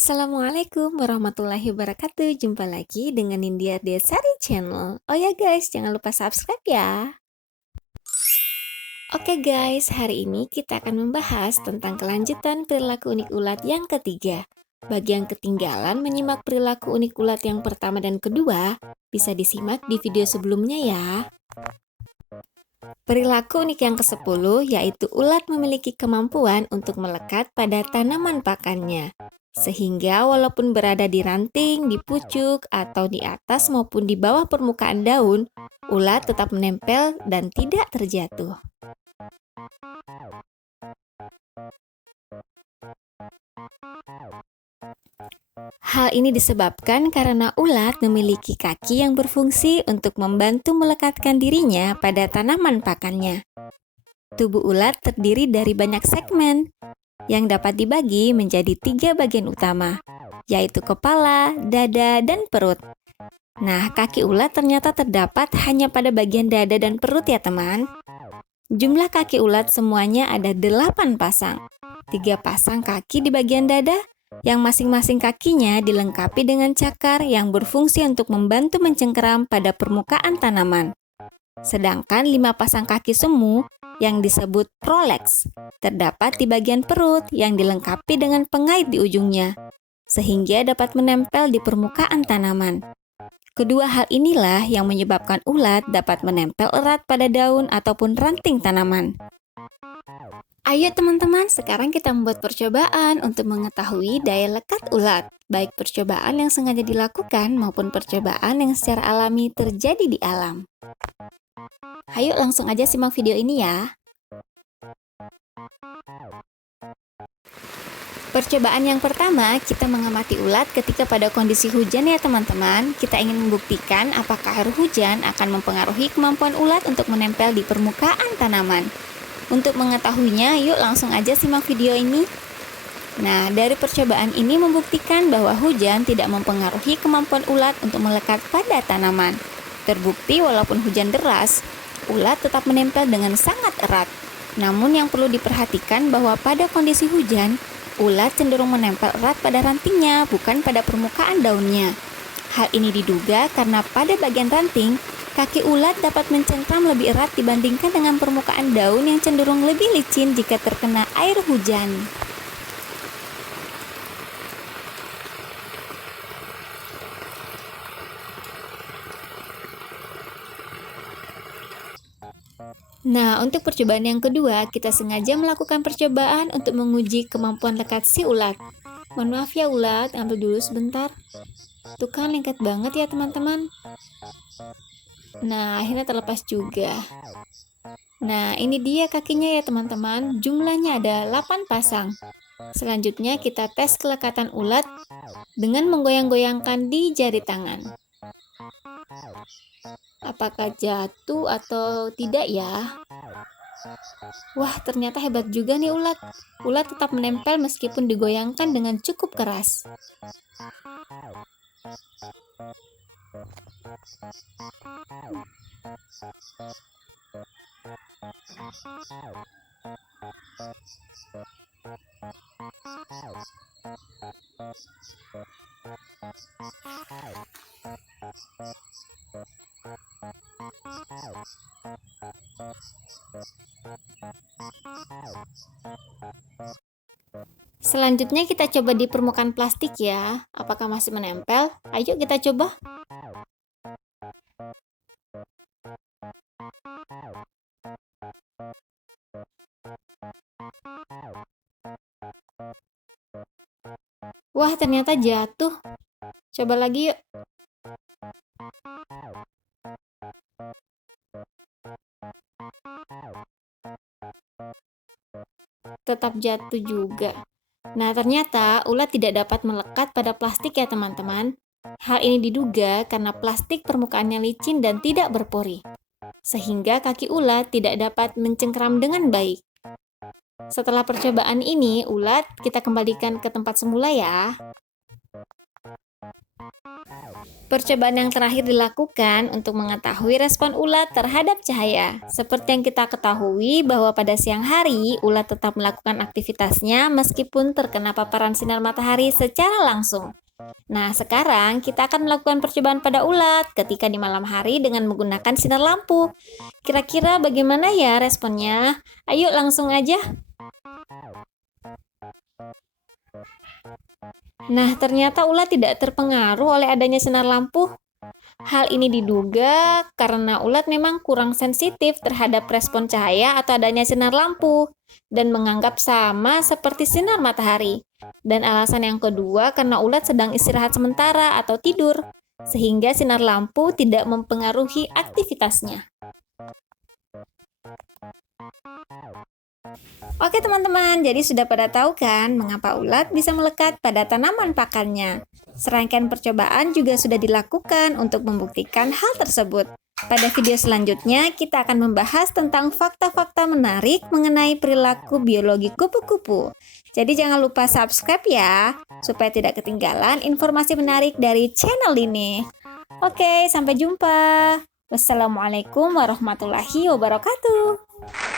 Assalamualaikum warahmatullahi wabarakatuh. Jumpa lagi dengan Nindya Desari Channel. Oh ya guys, jangan lupa subscribe ya. Oke guys, hari ini kita akan membahas tentang kelanjutan perilaku unik ulat yang ketiga. Bagi yang ketinggalan menyimak perilaku unik ulat yang pertama dan kedua, bisa disimak di video sebelumnya ya. Perilaku unik yang ke-10 yaitu ulat memiliki kemampuan untuk melekat pada tanaman pakannya. Sehingga walaupun berada di ranting, di pucuk, atau di atas maupun di bawah permukaan daun, ulat tetap menempel dan tidak terjatuh. Hal ini disebabkan karena ulat memiliki kaki yang berfungsi untuk membantu melekatkan dirinya pada tanaman pakannya. Tubuh ulat terdiri dari banyak segmen yang dapat dibagi menjadi 3 bagian utama, yaitu kepala, dada, dan perut. Nah, kaki ulat ternyata terdapat hanya pada bagian dada dan perut ya teman. Jumlah kaki ulat semuanya ada 8 pasang. 3 pasang kaki di bagian dada, yang masing-masing kakinya dilengkapi dengan cakar yang berfungsi untuk membantu mencengkeram pada permukaan tanaman. Sedangkan 5 pasang kaki semu yang disebut proleks terdapat di bagian perut yang dilengkapi dengan pengait di ujungnya, sehingga dapat menempel di permukaan tanaman. Kedua hal inilah yang menyebabkan ulat dapat menempel erat pada daun ataupun ranting tanaman. Ayo teman-teman, sekarang kita membuat percobaan untuk mengetahui daya lekat ulat, baik percobaan yang sengaja dilakukan maupun percobaan yang secara alami terjadi di alam. Ayo langsung aja simak video ini ya. Percobaan yang pertama, kita mengamati ulat ketika pada kondisi hujan ya teman-teman. Kita ingin membuktikan apakah air hujan akan mempengaruhi kemampuan ulat untuk menempel di permukaan tanaman. Untuk mengetahuinya, yuk langsung aja simak video ini. Nah, dari percobaan ini membuktikan bahwa hujan tidak mempengaruhi kemampuan ulat untuk melekat pada tanaman. Terbukti walaupun hujan deras, ulat tetap menempel dengan sangat erat. Namun yang perlu diperhatikan bahwa pada kondisi hujan, ulat cenderung menempel erat pada rantingnya, bukan pada permukaan daunnya. Hal ini diduga karena pada bagian ranting, kaki ulat dapat mencengkram lebih erat dibandingkan dengan permukaan daun yang cenderung lebih licin jika terkena air hujan. Nah, untuk percobaan yang kedua, kita sengaja melakukan percobaan untuk menguji kemampuan lekat si ulat. Mohon maaf ya ulat, ambil dulu sebentar. Tuh kan lengket banget ya teman-teman. Nah, akhirnya terlepas juga. Nah, ini dia kakinya ya teman-teman. Jumlahnya ada 8 pasang. Selanjutnya kita tes kelekatan ulat dengan menggoyang-goyangkan di jari tangan. Apakah jatuh atau tidak ya? Wah, ternyata hebat juga nih ulat. Ulat tetap menempel meskipun digoyangkan dengan cukup keras. Selanjutnya kita coba di permukaan plastik ya. Apakah masih menempel? Ayo kita coba. Wah, ternyata jatuh. Coba lagi yuk. Tetap jatuh juga. Nah, ternyata ulat tidak dapat melekat pada plastik ya teman-teman. Hal ini diduga karena plastik permukaannya licin dan tidak berpori, sehingga kaki ulat tidak dapat mencengkeram dengan baik. Setelah percobaan ini, ulat kita kembalikan ke tempat semula ya. Percobaan yang terakhir dilakukan untuk mengetahui respon ulat terhadap cahaya. Seperti yang kita ketahui bahwa pada siang hari, ulat tetap melakukan aktivitasnya meskipun terkena paparan sinar matahari secara langsung. Nah, sekarang kita akan melakukan percobaan pada ulat ketika di malam hari dengan menggunakan sinar lampu. Kira-kira bagaimana ya responnya? Ayo langsung aja. Nah, ternyata ulat tidak terpengaruh oleh adanya sinar lampu. Hal ini diduga karena ulat memang kurang sensitif terhadap respon cahaya atau adanya sinar lampu dan menganggap sama seperti sinar matahari. Dan alasan yang kedua karena ulat sedang istirahat sementara atau tidur, sehingga sinar lampu tidak mempengaruhi aktivitasnya. Oke teman-teman, jadi sudah pada tahu kan mengapa ulat bisa melekat pada tanaman pakannya. Serangkaian percobaan juga sudah dilakukan untuk membuktikan hal tersebut. Pada video selanjutnya, kita akan membahas tentang fakta-fakta menarik mengenai perilaku biologi kupu-kupu. Jadi jangan lupa subscribe ya, supaya tidak ketinggalan informasi menarik dari channel ini. Oke, sampai jumpa. Wassalamualaikum warahmatullahi wabarakatuh.